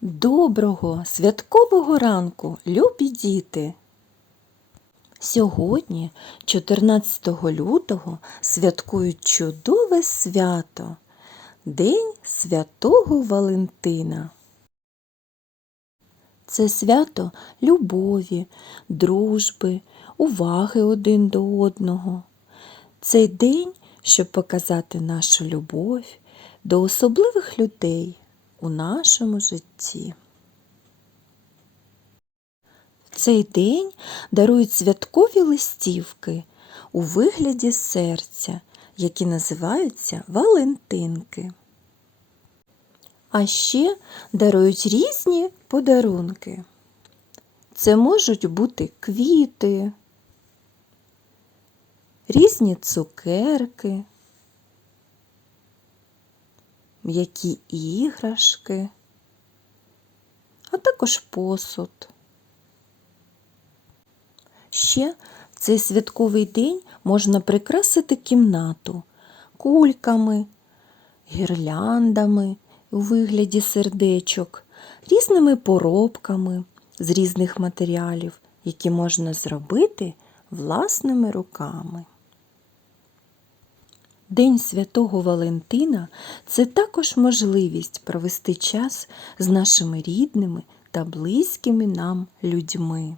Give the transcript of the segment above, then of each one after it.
Доброго святкового ранку, любі діти! Сьогодні, 14 лютого, святкують чудове свято День Святого Валентина. Це свято любові, дружби, уваги один до одного. Цей день, щоб показати нашу любов до особливих людей у нашому житті. В цей день дарують святкові листівки у вигляді серця, які називаються Валентинки. А ще дарують різні подарунки. Це можуть бути квіти, різні цукерки, м'які іграшки, а також посуд. Ще в цей святковий день можна прикрасити кімнату кульками, гірляндами у вигляді сердечок, різними поробками з різних матеріалів, які можна зробити власними руками. День Святого Валентина це також можливість провести час з нашими рідними та близькими нам людьми.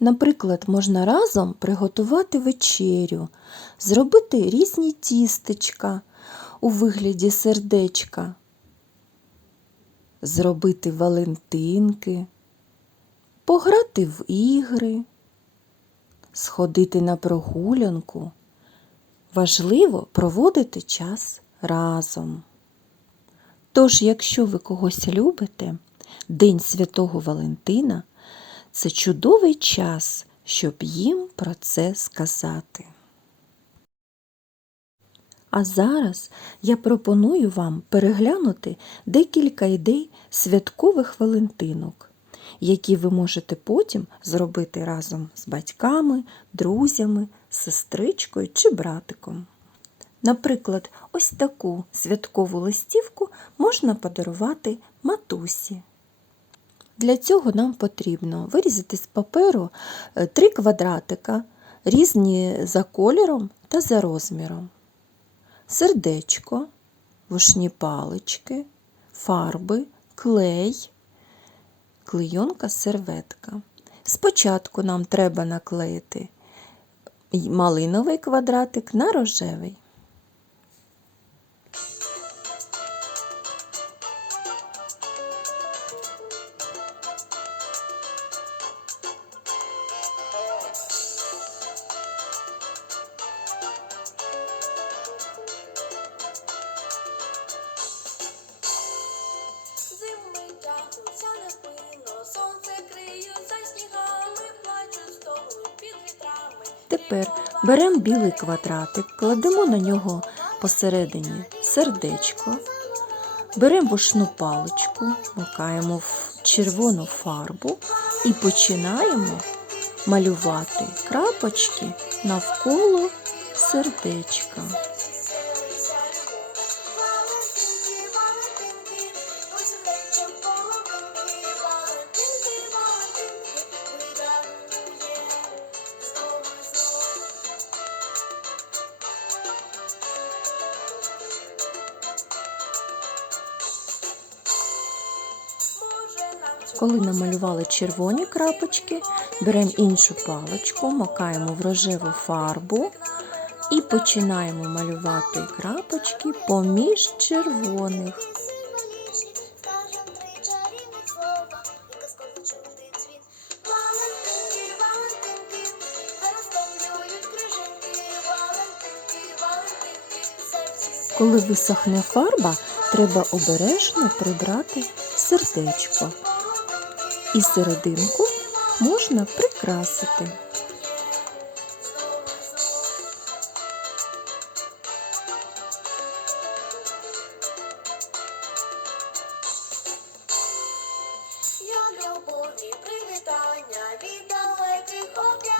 Наприклад, можна разом приготувати вечерю, зробити різні тістечка у вигляді сердечка, зробити валентинки, пограти в ігри, сходити на прогулянку. Важливо проводити час разом. Тож, якщо ви когось любите, День Святого Валентина це чудовий час, щоб їм про це сказати. А зараз я пропоную вам переглянути декілька ідей святкових валентинок, які ви можете потім зробити разом з батьками, друзями, сестричкою чи братиком. Наприклад, ось таку святкову листівку можна подарувати матусі. Для цього нам потрібно вирізати з паперу е, три квадратика, різні за кольором та за розміром, сердечко, вушні палички, фарби, клей, клейонка серветка. Спочатку нам треба наклеїти малиновий квадратик на рожевий. Тепер беремо білий квадратик, кладемо на нього посередині сердечко, беремо вушну паличку, макаємо в червону фарбу і починаємо малювати крапочки навколо сердечка. Коли намалювали червоні крапочки, беремо іншу паличку, макаємо в рожеву фарбу і починаємо малювати крапочки поміж червоних. Коли висохне фарба, треба обережно прибрати сердечко. І серединку можна прикрасити.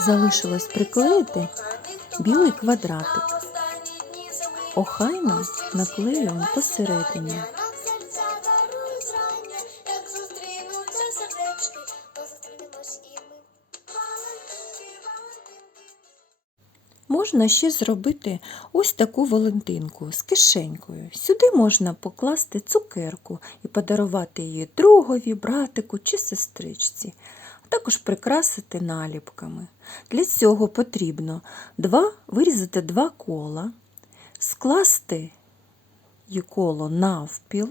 Залишилось приклеїти білий квадратик. Охайно наклеюємо посередині. Можна ще зробити ось таку Валентинку з кишенькою. Сюди можна покласти цукерку і подарувати її другові, братику чи сестричці, а також прикрасити наліпками. Для цього потрібно два, вирізати два кола, скласти коло навпіл.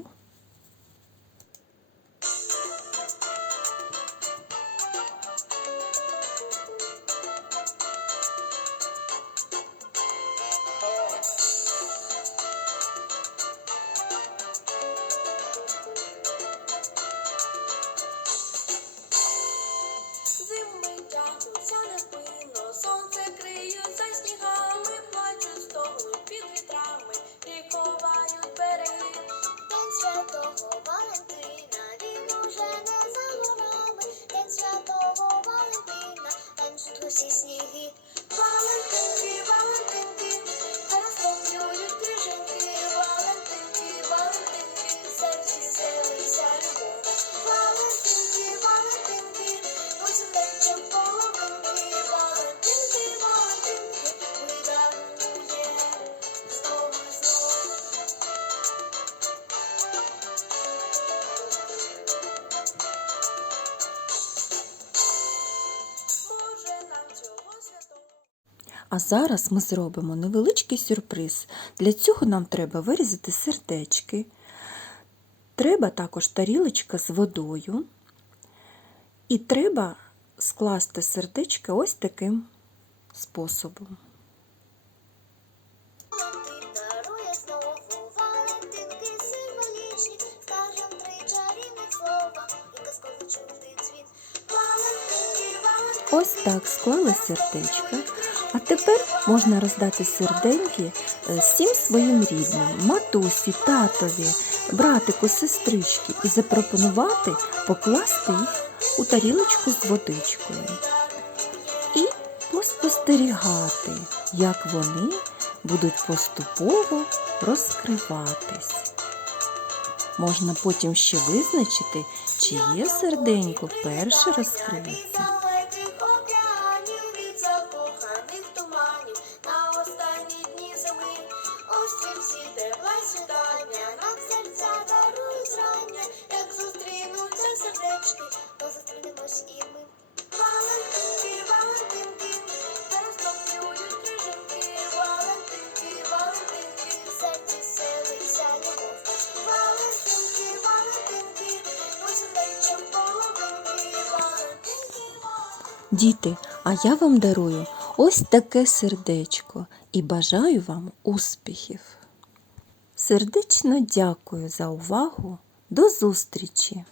А зараз ми зробимо невеличкий сюрприз. Для цього нам треба вирізати сердечки. Треба також тарілочка з водою. І треба скласти сердечки ось таким способом. Ось так склали сердечка. А тепер можна роздати серденьки е, всім своїм рідним, матусі, татові, братику, сестрички і запропонувати покласти їх у тарілочку з водичкою. І поспостерігати, як вони будуть поступово розкриватись. Можна потім ще визначити, чиє серденько перше розкриється. Діти, а я вам дарую ось таке сердечко і бажаю вам успіхів. Сердечно дякую за увагу. До зустрічі!